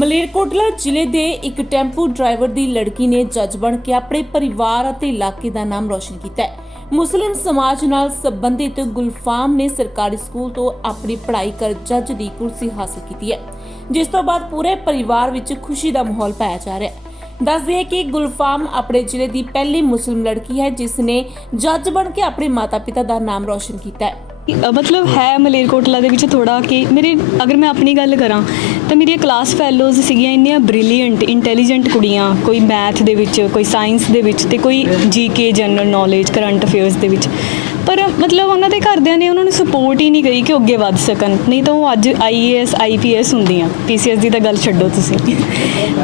ਮਲੇਰਕੋਟਲਾ ਜ਼ਿਲ੍ਹੇ ਦੇ ਇੱਕ ਟੈਂਪੂ ਡਰਾਈਵਰ ਦੀ ਲੜਕੀ ਨੇ ਜੱਜ ਬਣ ਕੇ ਆਪਣੇ ਪਰਿਵਾਰ ਅਤੇ ਇਲਾਕੇ ਦਾ ਨਾਮ ਰੌਸ਼ਨ ਕੀਤਾ ਹੈ। ਮੁਸਲਿਮ ਸਮਾਜ ਨਾਲ ਸੰਬੰਧਿਤ ਗੁਲਫਾਮ ਨੇ ਸਰਕਾਰੀ ਸਕੂਲ ਤੋਂ ਆਪਣੀ ਪੜ੍ਹਾਈ ਕਰ ਜੱਜ ਦੀ ਕੁਰਸੀ ਹਾਸਲ ਕੀਤੀ ਹੈ, ਜਿਸ ਤੋਂ ਬਾਅਦ ਪੂਰੇ ਪਰਿਵਾਰ ਵਿੱਚ ਖੁਸ਼ੀ ਦਾ ਮਾਹੌਲ ਪਾਇਆ ਜਾ ਰਿਹਾ ਹੈ। ਦੱਸ ਦਈਏ ਕਿ ਗੁਲਫਾਮ ਆਪਣੇ ਜ਼ਿਲ੍ਹੇ ਦੀ ਪਹਿਲੀ ਮੁਸਲਿਮ ਲੜਕੀ ਹੈ, ਜਿਸ ਨੇ ਜੱਜ ਬਣ ਕੇ ਆਪਣੇ ਮਾਤਾ-ਪਿਤਾ ਦਾ ਨਾਮ ਰੋਸ਼ਨ ਕੀਤਾ ਹੈ। ਮਤਲਬ ਹੈ ਮਲੇਰਕੋਟਲਾ ਦੇ ਵਿੱਚ ਥੋੜਾ ਕਿ ਮੇਰੇ, ਅਗਰ ਮੈਂ ਆਪਣੀ ਗੱਲ ਕਰਾਂ, ਤਾਂ ਮੇਰੀਆਂ ਕਲਾਸ ਫੈਲੋਜ਼ ਸੀਗੀਆਂ ਇੰਨੀਆਂ ਬ੍ਰਿਲੀਅੰਟ ਇੰਟੈਲੀਜੈਂਟ ਕੁੜੀਆਂ, ਕੋਈ ਮੈਥ ਦੇ ਵਿੱਚ, ਕੋਈ ਸਾਇੰਸ ਦੇ ਵਿੱਚ ਤੇ ਕੋਈ GK general knowledge current affairs ਦੇ ਵਿੱਚ। ਪਰ ਮਤਲਬ ਉਹਨਾਂ ਦੇ ਘਰਦਿਆਂ ਨੇ ਉਹਨਾਂ ਨੂੰ ਸਪੋਰਟ ਹੀ ਨਹੀਂ ਕਰੀ ਕਿ ਉਹ ਅੱਗੇ ਵੱਧ ਸਕਣ। ਨਹੀਂ ਤਾਂ ਉਹ ਅੱਜ ਆਈਏਐਸ ਆਈਪੀਐਸ ਹੁੰਦੀਆਂ। ਪੀਸੀਐਸ ਦੀ ਤਾਂ ਗੱਲ ਛੱਡੋ ਤੁਸੀਂ।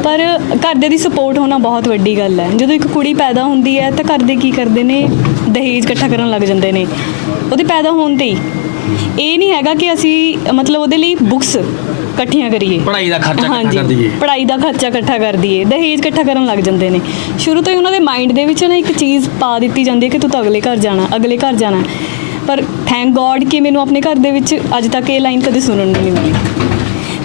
ਪਰ ਘਰਦਿਆਂ ਦੀ ਸਪੋਰਟ ਹੋਣਾ ਬਹੁਤ ਵੱਡੀ ਗੱਲ ਹੈ। ਜਦੋਂ ਇੱਕ ਕੁੜੀ ਪੈਦਾ ਹੁੰਦੀ ਹੈ, ਤਾਂ ਘਰ ਦੇ ਕੀ ਕਰਦੇ ਨੇ? ਦਹੇਜ ਇਕੱਠਾ ਕਰਨ ਲੱਗ ਜਾਂਦੇ ਨੇ। ਉਹਦੇ ਪੈਦਾ ਹੋਣ ਤੇ ਹੀ। ਇਹ ਨਹੀਂ ਹੈਗਾ ਕਿ ਅਸੀਂ ਮਤਲਬ ਉਹਦੇ ਲਈ ਬੁੱਕਸ ਇਕੱਠੀਆਂ ਕਰੀਏ। ਪੜ੍ਹਾਈ ਦਾ ਖਰਚਾ ਇਕੱਠਾ ਕਰ ਦਈਏ ਪੜ੍ਹਾਈ ਦਾ ਖਰਚਾ ਇਕੱਠਾ ਕਰ ਦਈਏ। ਦਹੇਜ ਇਕੱਠਾ ਕਰਨ ਲੱਗ ਜਾਂਦੇ ਨੇ। ਸ਼ੁਰੂ ਤੋਂ ਹੀ ਉਹਨਾਂ ਦੇ ਮਾਈਂਡ ਦੇ ਵਿੱਚ ਨਾ ਇੱਕ ਚੀਜ਼ ਪਾ ਦਿੱਤੀ ਜਾਂਦੀ ਹੈ ਕਿ ਤੂੰ ਤਾਂ ਅਗਲੇ ਘਰ ਜਾਣਾ ਅਗਲੇ ਘਰ ਜਾਣਾ। ਪਰ ਥੈਂਕ ਗੋਡ ਕਿ ਮੈਨੂੰ ਆਪਣੇ ਘਰ ਦੇ ਵਿੱਚ ਅੱਜ ਤੱਕ ਇਹ ਲਾਈਨ ਕਦੇ ਸੁਣਨ ਨੂੰ ਨਹੀਂ ਮਿਲੀ।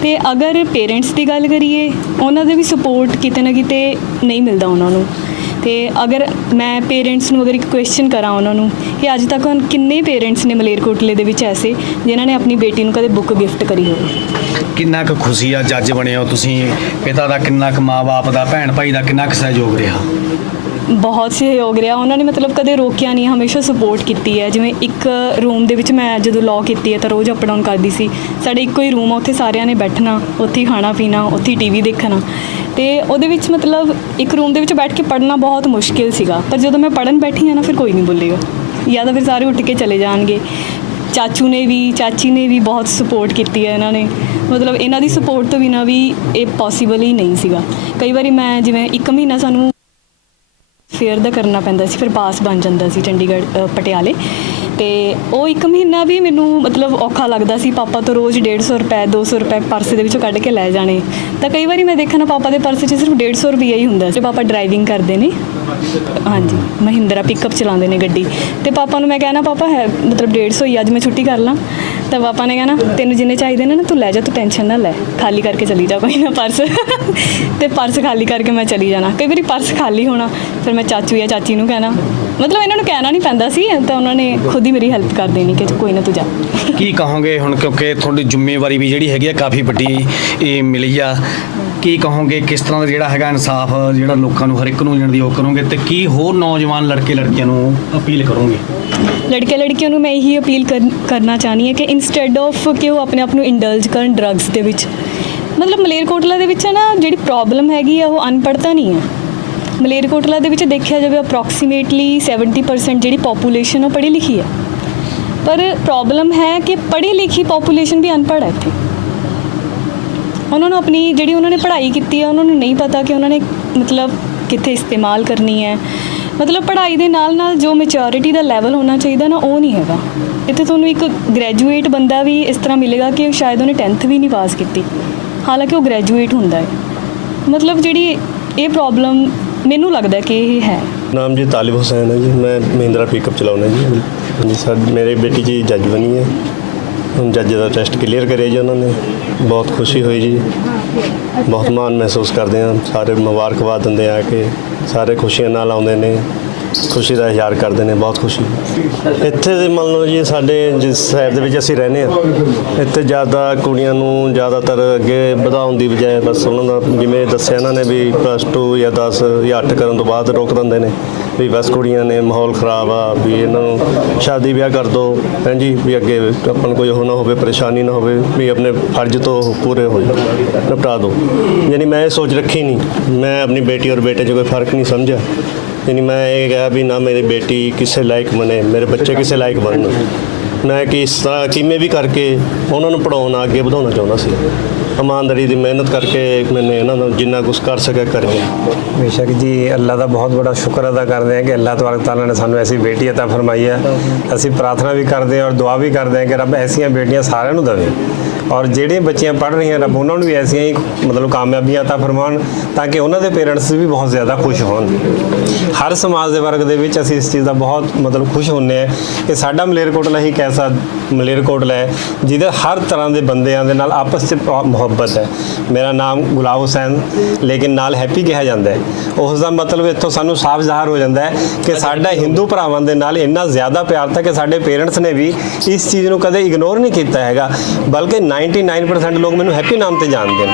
ਤੇ ਅਗਰ ਪੇਰੈਂਟਸ ਦੀ ਗੱਲ ਕਰੀਏ ਉਹਨਾਂ ਦੇ ਵੀ ਸਪੋਰਟ ਕਿਤੇ ਨਾ ਕਿਤੇ ਨਹੀਂ ਮਿਲਦਾ ਉਹਨਾਂ ਨੂੰ। ਤੇ ਅਗਰ ਮੈਂ ਪੇਰੈਂਟਸ ਨੂੰ ਅਗਰ ਇੱਕ ਕੁਐਸਚਨ ਕਰਾਂ ਉਹਨਾਂ ਨੂੰ ਕਿ ਅੱਜ ਤੱਕ ਕਿੰਨੇ ਪੇਰੈਂਟਸ ਨੇ ਮਲੇਰਕੋਟਲੇ ਦੇ ਵਿੱਚ ਐਸੇ ਜਿਨ੍ਹਾਂ ਨੇ ਆਪਣੀ ਬੇਟੀ ਨੂੰ ਕਦੇ ਬੁੱਕ ਗਿਫਟ ਕਰੀ ਹੋਵੇ? ਕਿੰਨਾ ਕੁ ਖੁਸ਼ੀ ਆ ਜੱਜ ਬਣੇ ਹੋ ਤੁਸੀਂ ਪਿਤਾ ਦਾ ਕਿੰਨਾ ਕੁ ਮਾਂ-ਬਾਪ ਦਾ ਭੈਣ ਭਾਈ ਦਾ ਕਿੰਨਾ ਕੁ ਸਹਿਯੋਗ ਰਿਹਾ? ਬਹੁਤ ਸਹਿਯੋਗ ਰਿਹਾ। ਉਹਨਾਂ ਨੇ ਮਤਲਬ ਕਦੇ ਰੋਕਿਆ ਨਹੀਂ ਹਮੇਸ਼ਾ ਸਪੋਰਟ ਕੀਤੀ ਹੈ। ਜਿਵੇਂ ਇੱਕ ਰੂਮ ਦੇ ਵਿੱਚ ਮੈਂ ਜਦੋਂ ਲਾਅ ਕੀਤੀ ਹੈ ਤਾਂ ਰੋਜ਼ ਅਪ ਡਾਊਨ ਕਰਦੀ ਸੀ। ਸਾਡੇ ਇੱਕੋ ਹੀ ਰੂਮ ਆ ਉੱਥੇ ਸਾਰਿਆਂ ਨੇ ਬੈਠਣਾ ਉੱਥੇ ਖਾਣਾ ਪੀਣਾ ਉੱਥੇ ਟੀਵੀ ਦੇਖਣਾ। ਤੇ ਉਹਦੇ ਵਿੱਚ ਮਤਲਬ ਇੱਕ ਰੂਮ ਦੇ ਵਿੱਚ ਬੈਠ ਕੇ ਪੜ੍ਹਨਾ ਬਹੁਤ ਮੁਸ਼ਕਿਲ ਸੀਗਾ। ਪਰ ਜਦੋਂ ਮੈਂ ਪੜ੍ਹਨ ਬੈਠੀ ਹਾਂ ਨਾ, ਫਿਰ ਕੋਈ ਨਹੀਂ ਬੋਲੇਗਾ। ਜਾਂ ਤਾਂ ਫਿਰ ਸਾਰੇ ਉੱਠ ਕੇ ਚਲੇ ਜਾਣਗੇ। ਚਾਚੂ ਨੇ ਵੀ, ਚਾਚੀ ਨੇ ਵੀ ਬਹੁਤ ਸਪੋਰਟ ਕੀਤੀ ਹੈ ਇਹਨਾਂ ਨੇ। ਮਤਲਬ ਇਹਨਾਂ ਦੀ ਸਪੋਰਟ ਤੋਂ ਬਿਨਾ ਵੀ ਇਹ ਪੋਸੀਬਲ ਹੀ ਨਹੀਂ ਸੀਗਾ। ਕਈ ਵਾਰੀ ਮੈਂ ਜਿਵੇਂ ਇੱਕ ਮਹੀਨਾ ਸਾਨੂੰ ਫੇਅਰ ਦਾ ਕਰਨਾ ਪੈਂਦਾ ਸੀ, ਫਿਰ ਪਾਸ ਬਣ ਜਾਂਦਾ ਸੀ ਚੰਡੀਗੜ੍ਹ ਪਟਿਆਲੇ। ਤੇ ਉਹ ਇੱਕ ਮਹੀਨਾ ਵੀ ਮੈਨੂੰ ਮਤਲਬ ਔਖਾ ਲੱਗਦਾ ਸੀ, ਪਾਪਾ ਤੋਂ ਰੋਜ਼ 150 ਰੁਪਏ 200 ਰੁਪਏ ਪਰਸ ਦੇ ਵਿੱਚੋਂ ਕੱਢ ਕੇ ਲੈ ਜਾਣੇ। ਤਾਂ ਕਈ ਵਾਰੀ ਮੈਂ ਦੇਖਣਾ ਪਾਪਾ ਦੇ ਪਰਸ 'ਚ ਸਿਰਫ 150 ਰੁਪਏ ਹੀ ਹੁੰਦਾ ਸੀ ਪਾਪਾ ਡਰਾਈਵਿੰਗ ਕਰਦੇ ਨੇ। ਹਾਂਜੀ, ਮਹਿੰਦਰਾ ਪਿਕਅਪ ਚਲਾਉਂਦੇ ਨੇ ਗੱਡੀ। ਤੇ ਪਾਪਾ ਨੂੰ ਮੈਂ ਕਹਿਣਾ, ਪਾਪਾ, ਹੈ, ਮਤਲਬ 150 ਹੀ ਅੱਜ ਮੈਂ ਛੁੱਟੀ ਕਰ ਲਾਂ। ਤਾਂ ਪਾਪਾ ਨੇ ਕਹਿਣਾ, ਤੈਨੂੰ ਜਿੰਨੇ ਚਾਹੀਦੇ ਨੇ ਨਾ, ਤੂੰ ਲੈ ਜਾ, ਤੂੰ ਟੈਨਸ਼ਨ ਨਾ ਲੈ। ਖਾਲੀ ਕਰਕੇ ਚਲੀ ਜਾ ਕੋਈ ਨਾ ਪਰਸ। ਤੇ ਪਰਸ ਖਾਲੀ ਕਰਕੇ ਮੈਂ ਚਲੀ ਜਾਣਾ। ਕਈ ਵਾਰੀ ਪਰਸ ਖਾਲੀ ਹੋਣਾ, ਫਿਰ ਮੈਂ ਚਾਚੂ ਜਾਂ ਚਾਚੀ ਨੂੰ ਕਹਿਣਾ। ਮਤਲਬ ਇਹਨਾਂ ਨੂੰ ਕਹਿਣਾ ਨਹੀਂ ਪੈਂਦਾ ਸੀ, ਤਾਂ ਉਹਨਾਂ ਨੇ ਖੁਦ ਹੀ ਮੇਰੀ ਹੈਲਪ ਕਰ ਦੇਣੀ ਕਿ ਕੋਈ ਨਾ ਤੂੰ ਜਾ। ਕੀ ਕਹੋਗੇ ਹੁਣ, ਕਿਉਂਕਿ ਤੁਹਾਡੀ ਜ਼ਿੰਮੇਵਾਰੀ ਵੀ ਜਿਹੜੀ ਹੈਗੀ ਆ, ਕਾਫੀ ਵੱਡੀ ਇਹ ਮਿਲੀ ਆ। ਕੀ ਕਹੋਗੇ? ਕਿਸ ਤਰ੍ਹਾਂ ਦਾ ਜਿਹੜਾ ਹੈਗਾ ਇਨਸਾਫ ਜਿਹੜਾ ਲੋਕਾਂ ਨੂੰ ਹਰ ਇੱਕ ਨੂੰ ਜਿਹੜਾ ਦੀ ਉਹ ਕਰੋਗੇ ਤੇ ਕੀ ਹੋਰ ਨੌਜਵਾਨ ਲੜਕੇ ਲੜਕੀਆਂ ਨੂੰ ਅਪੀਲ ਕਰੋਗੇ? ਲੜਕੇ ਲੜਕੀਆਂ ਨੂੰ ਮੈਂ ਇਹੀ ਅਪੀਲ ਕਰ- ਕਰਨਾ ਚਾਹਨੀ ਹੈ ਕਿ ਇਨਸਟੈਡ ਆਫ ਕਿ ਉਹ ਆਪਣੇ ਆਪ ਨੂੰ ਇੰਡਲਜ ਕਰਨ ਡਰੱਗਸ ਦੇ ਵਿੱਚ, ਮਤਲਬ ਮਲੇਰਕੋਟਲਾ ਦੇ ਵਿੱਚ ਹੈ ਨਾ, ਜਿਹੜੀ ਪ੍ਰੋਬਲਮ ਹੈਗੀ ਆ ਉਹ ਅਨਪੜ੍ਹਤਾ ਨਹੀਂ ਹੈ। ਮਲੇਰਕੋਟਲਾ ਦੇ ਵਿੱਚ ਦੇਖਿਆ ਜਾਵੇ ਅਪਰੋਕਸੀਮੇਟਲੀ 70% ਜਿਹੜੀ ਪੋਪੂਲੇਸ਼ਨ ਉਹ ਪੜ੍ਹੀ ਲਿਖੀ ਹੈ। ਪਰ ਪ੍ਰੋਬਲਮ ਹੈ ਕਿ ਪੜ੍ਹੀ ਲਿਖੀ ਪੋਪੂਲੇਸ਼ਨ ਵੀ ਅਨਪੜ੍ਹ ਹੈ ਇੱਥੇ। ਉਹਨਾਂ ਨੂੰ ਆਪਣੀ ਜਿਹੜੀ ਉਹਨਾਂ ਨੇ ਪੜ੍ਹਾਈ ਕੀਤੀ ਹੈ ਉਹਨਾਂ ਨੂੰ ਨਹੀਂ ਪਤਾ ਕਿ ਉਹਨਾਂ ਨੇ ਮਤਲਬ ਕਿੱਥੇ ਇਸਤੇਮਾਲ ਕਰਨੀ ਹੈ। ਮਤਲਬ ਪੜ੍ਹਾਈ ਦੇ ਨਾਲ ਨਾਲ ਜੋ ਮੈਚੁਰਿਟੀ ਦਾ ਲੈਵਲ ਹੋਣਾ ਚਾਹੀਦਾ ਨਾ, ਉਹ ਨਹੀਂ ਹੈਗਾ। ਇੱਥੇ ਤੁਹਾਨੂੰ ਇੱਕ ਗ੍ਰੈਜੂਏਟ ਬੰਦਾ ਵੀ ਇਸ ਤਰ੍ਹਾਂ ਮਿਲੇਗਾ ਕਿ ਸ਼ਾਇਦ ਉਹਨੇ 10th ਵੀ ਨਹੀਂ ਪਾਸ ਕੀਤੀ। ਹਾਲਾਂਕਿ ਉਹ ਗ੍ਰੈਜੂਏਟ ਹੁੰਦਾ ਹੈ। ਮਤਲਬ ਜਿਹੜੀ ਇਹ ਪ੍ਰੋਬਲਮ ਮੈਨੂੰ ਲੱਗਦਾ ਕਿ ਇਹ ਹੈ। ਨਾਮ ਜੀ ਤਾਲਿਬ ਹੁਸੈਨ ਹੈ ਜੀ। ਮੈਂ ਮਹਿੰਦਰਾ ਪਿਕਅਪ ਚਲਾਉਣਾ ਜੀ। ਹਾਂਜੀ ਸਰ ਮੇਰੇ ਬੇਟੀ ਜੀ ਜੱਜ ਬਣੀ ਹੈ। ਹੁਣ ਜੱਜ ਦਾ ਟੈਸਟ ਕਲੀਅਰ ਕਰਿਆ ਜੀ ਉਹਨਾਂ ਨੇ। ਬਹੁਤ ਖੁਸ਼ੀ ਹੋਈ ਜੀ। ਬਹੁਤ ਮਾਣ ਮਹਿਸੂਸ ਕਰਦੇ ਹਾਂ। ਸਾਰੇ ਮੁਬਾਰਕਬਾਦ ਦਿੰਦੇ ਆ ਕਿ ਸਾਰੇ ਖੁਸ਼ੀਆਂ ਨਾਲ ਆਉਂਦੇ ਨੇ। ਖੁਸ਼ੀ ਦਾ ਇਜ਼ਹਾਰ ਕਰਦੇ ਨੇ। ਬਹੁਤ ਖੁਸ਼ੀ। ਇੱਥੇ ਦੇ ਮੰਨ ਲਓ ਜੀ, ਸਾਡੇ ਜਿਸ ਸ਼ਹਿਰ ਦੇ ਵਿੱਚ ਅਸੀਂ ਰਹਿੰਦੇ ਹਾਂ, ਇੱਥੇ ਜ਼ਿਆਦਾ ਕੁੜੀਆਂ ਨੂੰ ਜ਼ਿਆਦਾਤਰ ਅੱਗੇ ਵਧਾਉਣ ਦੀ ਬਜਾਏ ਬਸ ਉਹਨਾਂ ਦਾ ਜਿਵੇਂ ਦੱਸਿਆ ਇਹਨਾਂ ਨੇ ਵੀ ਪਲੱਸ 2 ਜਾਂ 10 ਜਾਂ 8 ਕਰਨ ਤੋਂ ਬਾਅਦ ਰੋਕ ਦਿੰਦੇ ਨੇ। ਵੀ ਬਸ ਕੁੜੀਆਂ ਨੇ ਮਾਹੌਲ ਖਰਾਬ ਆ, ਵੀ ਇਹਨਾਂ ਨੂੰ ਸ਼ਾਦੀ ਵਿਆਹ ਕਰ ਦੋ ਹਾਂਜੀ ਵੀ ਅੱਗੇ ਆਪਾਂ ਨੂੰ ਕੋਈ ਉਹ ਨਾ ਹੋਵੇ, ਪਰੇਸ਼ਾਨੀ ਨਾ ਹੋਵੇ, ਵੀ ਆਪਣੇ ਫਰਜ਼ ਤੋਂ ਪੂਰੇ ਹੋ ਜਾਓ ਨਿਪਟਾ ਦਿਓ ਯਾਨੀ ਮੈਂ ਇਹ ਸੋਚ ਰੱਖੀ ਨਹੀਂ, ਮੈਂ ਆਪਣੀ ਬੇਟੀ ਔਰ ਬੇਟੇ 'ਚ ਕੋਈ ਫ਼ਰਕ ਨਹੀਂ ਸਮਝਿਆ। ਯਾਨੀ ਮੈਂ ਇਹ ਕਿਹਾ ਵੀ ਨਾ ਮੇਰੀ ਬੇਟੀ ਕਿਸੇ ਲਾਇਕ ਬਣੇ, ਮੇਰੇ ਬੱਚੇ ਕਿਸੇ ਲਾਇਕ ਬਣਨ। ਮੈਂ ਕਿਸ ਤਰ੍ਹਾਂ ਕਿਵੇਂ ਵੀ ਕਰਕੇ ਉਹਨਾਂ ਨੂੰ ਪੜਾਉਣਾ ਅੱਗੇ ਵਧਾਉਣਾ ਚਾਹੁੰਦਾ ਸੀ। ਇਮਾਨਦਾਰੀ ਦੀ ਮਿਹਨਤ ਕਰਕੇ ਮੈਨੇ ਇਹਨਾਂ ਨੂੰ ਜਿੰਨਾ ਕੁਝ ਕਰ ਸਕਿਆ ਕਰ ਗਿਆ ਬੇਸ਼ੱਕ ਜੀ, ਅੱਲਾ ਦਾ ਬਹੁਤ ਬੜਾ ਸ਼ੁਕਰ ਅਦਾ ਕਰਦੇ ਹਾਂ ਕਿ ਅੱਲਾ ਤਬਾਰਕ ਤਾਲਾ ਨੇ ਸਾਨੂੰ ਐਸੀ ਬੇਟੀ عطا ਫਰਮਾਈ ਹੈ। ਅਸੀਂ ਪ੍ਰਾਰਥਨਾ ਵੀ ਕਰਦੇ ਹਾਂ ਔਰ ਦੁਆ ਵੀ ਕਰਦੇ ਹਾਂ ਕਿ ਰੱਬ ਐਸੀਆਂ ਬੇਟੀਆਂ ਸਾਰਿਆਂ ਨੂੰ ਦੇਵੇ। ਔਰ ਜਿਹੜੇ ਬੱਚੀਆਂ ਪੜ੍ਹ ਰਹੀਆਂ, ਰੱਬ ਉਹਨਾਂ ਨੂੰ ਵੀ ਐਸੀਆਂ ਹੀ ਮਤਲਬ ਕਾਮਯਾਬੀਆਂ عطا ਫਰਮਾਉਣ ਤਾਂ ਕਿ ਉਹਨਾਂ ਦੇ ਪੇਰੈਂਟਸ ਵੀ ਬਹੁਤ ਜ਼ਿਆਦਾ ਖੁਸ਼ ਹੋਣ। ਹਰ ਸਮਾਜ ਦੇ ਵਰਗ ਦੇ ਵਿੱਚ ਅਸੀਂ ਇਸ ਚੀਜ਼ ਦਾ ਬਹੁਤ ਮਤਲਬ ਖੁਸ਼ ਹੁੰਨੇ ਆ ਕਿ ਸਾਡਾ ਮਲੇਰਕੋਟਲਾ ਹੀ ਕੈਸਾ ਮਲੇਰਕੋਟਲਾ ਹੈ ਜਿਹਦੇ ਹਰ ਤਰ੍ਹਾਂ ਦੇ ਬੰਦਿਆਂ ਦੇ ਨਾਲ ਆਪਸ ਵਿੱਚ ਮੁਹੱਬਤ ਹੈ। ਮੇਰਾ ਨਾਮ ਗੁਲਾਬ ਹੁਸੈਨ ਲੇਕਿਨ ਨਾਲ ਹੈਪੀ ਕਿਹਾ ਜਾਂਦਾ ਹੈ। ਉਸ ਦਾ ਮਤਲਬ ਇੱਥੋਂ ਸਾਨੂੰ ਸਾਫ਼ ਜ਼ਾਹਰ ਹੋ ਜਾਂਦਾ ਹੈ ਕਿ ਸਾਡਾ ਹਿੰਦੂ ਭਰਾਵਾਂ ਦੇ ਨਾਲ ਇੰਨਾ ਜ਼ਿਆਦਾ ਪਿਆਰ था ਕਿ ਸਾਡੇ ਪੇਰੈਂਟਸ ਨੇ ਵੀ ਇਸ ਚੀਜ਼ ਨੂੰ ਕਦੇ ਇਗਨੋਰ ਨਹੀਂ ਕੀਤਾ ਹੈਗਾ ਬਲਕਿ 99% ਲੋਕ ਮੈਨੂੰ ਹੈਪੀ ਨਾਮ ਤੇ ਜਾਣਦੇ ਨੇ।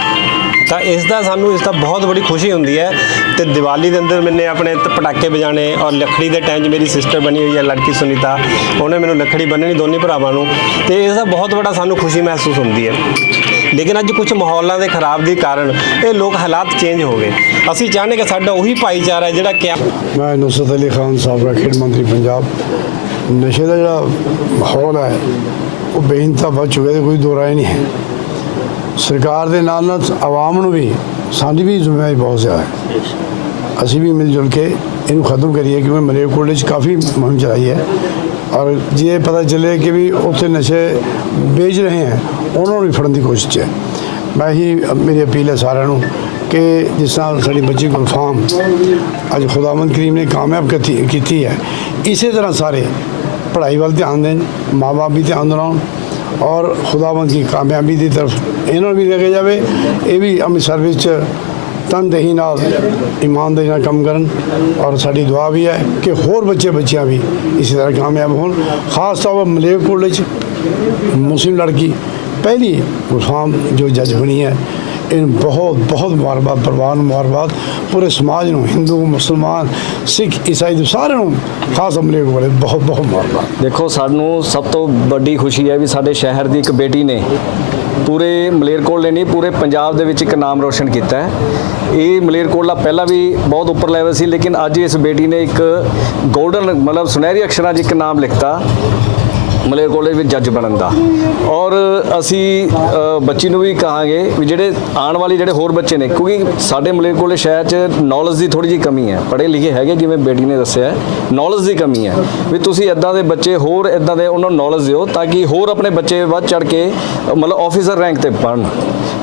ਤਾਂ ਇਸ ਦਾ ਸਾਨੂੰ ਇਸ ਦਾ ਬਹੁਤ ਬੜੀ ਖੁਸ਼ੀ ਹੁੰਦੀ ਹੈ ਤੇ ਦੀਵਾਲੀ ਦੇ ਅੰਦਰ ਮੈਨੇ ਆਪਣੇ ਤ- ਪਟਾਕੇ ਵਜਾਣੇ ਔਰ ਲੱਖੜੀ ਦੇ ਟਾਈਮ 'ਚ ਮੇਰੀ ਸਿਸਟਰ ਬਣੀ ਹੋਈ ਹੈ ਲੜਕੀ ਸੁਨੀਤਾ। ਉਹਨੇ ਮੈਨੂੰ ਲੱਖੜੀ ਬੰਨਣੀ ਦੋਨੇ ਭਰਾਵਾਂ ਨੂੰ ਤੇ ਇਸ ਦਾ ਬਹੁਤ ਬੜਾ ਸਾਨੂੰ ਖੁਸ਼ੀ ਮਹਿਸੂਸ ਹੁੰਦੀ ਹੈ। ਲੇਕਿਨ ਅੱਜ ਕੁਝ ਮਾਹੌਲਾਂ ਦੇ ਖਰਾਬ ਦੇ ਕਾਰਨ ਇਹ ਲੋਕ ਹਾਲਾਤ ਚੇਂਜ ਹੋ ਗਏ। ਅਸੀਂ ਚਾਹੁੰਦੇ ਕਿ ਸਾਡਾ ਉਹੀ ਭਾਈਚਾਰਾ ਹੈ ਜਿਹੜਾ ਕਿ ਮੈਂ ਨੁਸਰਤ ਅਲੀ ਖਾਨ ਸਾਹਿਬ ਦਾ ਖੇਡ ਮੰਤਰੀ ਪੰਜਾਬ। ਨਸ਼ੇ ਦਾ ਜਿਹੜਾ ਮਾਹੌਲ ਹੈ, ਉਹ ਬੇਇੰਤਹਾ ਵੱਧ ਚੁੱਕਿਆ ਤੇ ਕੋਈ ਦੋ ਰਾਏ ਨਹੀਂ ਹੈ। ਸਰਕਾਰ ਦੇ ਨਾਲ ਨਾਲ ਆਵਾਮ ਨੂੰ ਵੀ, ਸਾਡੀ ਵੀ ਜ਼ਿੰਮੇਵਾਰੀ ਬਹੁਤ ਜ਼ਿਆਦਾ ਹੈ। ਅਸੀਂ ਵੀ ਮਿਲ ਜੁਲ ਕੇ ਇਹਨੂੰ ਖਤਮ ਕਰੀਏ ਕਿਉਂਕਿ ਮਲੇਰਕੋਟਲੇ 'ਚ ਕਾਫੀ ਮੁਹਿੰਮ ਚਲਾਈ ਹੈ। ਔਰ ਜੇ ਪਤਾ ਚੱਲੇ ਕਿ ਵੀ ਉੱਥੇ ਨਸ਼ੇ ਵੇਚ ਰਹੇ ਹੈ, ਉਹਨਾਂ ਨੂੰ ਵੀ ਫੜਨ ਦੀ ਕੋਸ਼ਿਸ਼ ਹੈ। ਮੈਂ ਹੀ ਮੇਰੀ ਅਪੀਲ ਹੈ ਸਾਰਿਆਂ ਨੂੰ ਕਿ ਜਿਸ ਤਰ੍ਹਾਂ ਸਾਡੀ ਬੱਚੀ ਗੁਲਫਾਮ ਅੱਜ ਖੁਦਾਵੰਦ ਕਰੀਮ ਨੇ ਕਾਮਯਾਬ ਕੀਤੀ ਕੀਤੀ ਹੈ, ਇਸੇ ਤਰ੍ਹਾਂ ਸਾਰੇ ਪੜ੍ਹਾਈ ਵੱਲ ਧਿਆਨ ਦੇਣ ਮਾਪੇ ਵੀ ਧਿਆਨ ਦਿਲਾਉਣ ਔਰ ਖੁਦਾਵੰਦ ਦੀ ਕਾਮਯਾਬੀ ਦੀ ਤਰਫ ਇਹਨਾਂ ਨੂੰ ਵੀ ਲੈ ਕੇ ਜਾਵੇ। ਇਹ ਵੀ ਅੰਮ੍ਰਿਤਸਰ ਵਿੱਚ ਤਨਦੇਹੀ ਨਾਲ ਇਮਾਨਦਾਰੀ ਨਾਲ ਕੰਮ ਕਰਨ ਔਰ ਸਾਡੀ ਦੁਆ ਵੀ ਹੈ ਕਿ ਹੋਰ ਬੱਚੇ ਬੱਚੀਆਂ ਵੀ ਇਸੇ ਤਰ੍ਹਾਂ ਕਾਮਯਾਬ ਹੋਣ। ਖਾਸ ਤੌਰ 'ਤੇ ਮਲੇਰਕੋਟਲੇ 'ਚ ਮੁਸਲਿਮ ਲੜਕੀ, ਪਹਿਲੀ ਗੁਲਫਾਮ ਜੋ ਜੱਜ ਬਣੀ ਹੈ ਇਹ ਬਹੁਤ ਬਹੁਤ ਮੁਬਾਰਕਬਾਦ, ਪਰਿਵਾਰ ਨੂੰ ਮੁਬਾਰਕਬਾਦ, ਪੂਰੇ ਸਮਾਜ ਨੂੰ, ਹਿੰਦੂ, ਮੁਸਲਮਾਨ, ਸਿੱਖ, ਈਸਾਈ ਸਾਰਿਆਂ ਨੂੰ ਖਾਸ ਅਮਲੇ ਕੋਲੇ ਬਹੁਤ ਬਹੁਤ ਮੁਬਾਰਕਬਾਦ। ਦੇਖੋ, ਸਾਨੂੰ ਸਭ ਤੋਂ ਵੱਡੀ ਖੁਸ਼ੀ ਹੈ ਵੀ ਸਾਡੇ ਸ਼ਹਿਰ ਦੀ ਇੱਕ ਬੇਟੀ ਨੇ ਪੂਰੇ ਮਲੇਰਕੋਟਲੇ ਨਹੀਂ, ਪੂਰੇ ਪੰਜਾਬ ਦੇ ਵਿੱਚ ਇੱਕ ਨਾਮ ਰੋਸ਼ਨ ਕੀਤਾ ਹੈ। ਇਹ ਮਲੇਰਕੋਟਲਾ ਪਹਿਲਾਂ ਵੀ ਬਹੁਤ ਉੱਪਰ ਲੈਵਲ ਸੀ, ਲੇਕਿਨ ਅੱਜ ਇਸ ਬੇਟੀ ਨੇ ਇੱਕ 골ਡਨ ਮਤਲਬ ਸੁਨਹਿਰੀ ਅਕਸ਼ਰਾਂ 'ਚ ਇੱਕ ਨਾਮ ਲਿਖਤਾ। ਮਲੇਰਕੋਟਲੇ ਵਿੱਚ ਜੱਜ ਬਣਨ ਦਾ। ਔਰ ਅਸੀਂ ਬੱਚੀ ਨੂੰ ਵੀ ਕਹਾਂਗੇ ਵੀ ਜਿਹੜੇ ਆਉਣ ਵਾਲੇ ਜਿਹੜੇ ਹੋਰ ਬੱਚੇ ਨੇ, ਕਿਉਂਕਿ ਸਾਡੇ ਮਲੇਰਕੋਟਲੇ ਸ਼ਹਿਰ 'ਚ ਨੌਲੇਜ ਦੀ ਥੋੜੀ ਜਿਹੀ ਕਮੀ ਹੈ। ਪੜ੍ਹੇ ਲਿਖੇ ਹੈਗੇ ਜਿਵੇਂ ਬੇਟੀ ਨੇ ਦੱਸਿਆ ਨੌਲੇਜ ਦੀ ਕਮੀ ਹੈ। ਵੀ ਤੁਸੀਂ ਇਦਾਂ ਦੇ ਬੱਚੇ ਹੋਰ ਇਦਾਂ ਦੇ ਉਹਨਾਂ ਨੂੰ ਨੌਲੇਜ ਦਿਓ ਤਾਂ ਕਿ ਹੋਰ ਆਪਣੇ ਬੱਚੇ ਵੱਧ ਚੜ ਕੇ, ਮਤਲਬ ਆਫੀਸਰ ਰੈਂਕ ਤੇ ਪੜ੍ਹਨ।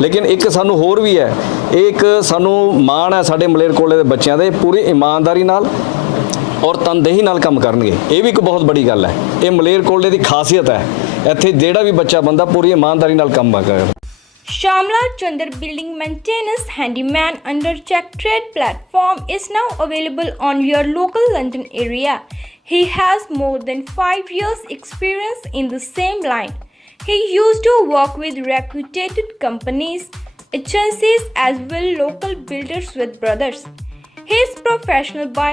ਲੇਕਿਨ ਇੱਕ ਸਾਨੂੰ ਹੋਰ ਵੀ ਹੈ, ਇਹ ਇੱਕ ਸਾਨੂੰ ਮਾਣ ਹੈ ਸਾਡੇ ਮਲੇਰਕੋਟਲੇ ਦੇ ਬੱਚਿਆਂ ਦੇ ਪੂਰੀ ਇਮਾਨਦਾਰੀ ਨਾਲ ਔਰ ਤਨਦੇਹੀ ਨਾਲ ਕੰਮ ਕਰਨਗੇ ਇਹ ਵੀ ਇੱਕ ਬਹੁਤ ਬੜੀ ਗੱਲ ਹੈ ਇਹ ਮਲੇਰਕੋਟਲੇ ਦੀ ਖਾਸੀਅਤ ਹੈ ਇੱਥੇ ਜਿਹੜਾ ਵੀ ਬੱਚਾ ਬੰਦਾ ਪੂਰੀ ਇਮਾਨਦਾਰੀ ਨਾਲ ਕੰਮ ਕਰੇ Shamla Chandar Building Maintenance Handyman under Check Trade platform is now available on your local London area. He has more than 5 years experience in the same line. He used to work with reputed companies, agencies as well local builders with brothers. He is professional by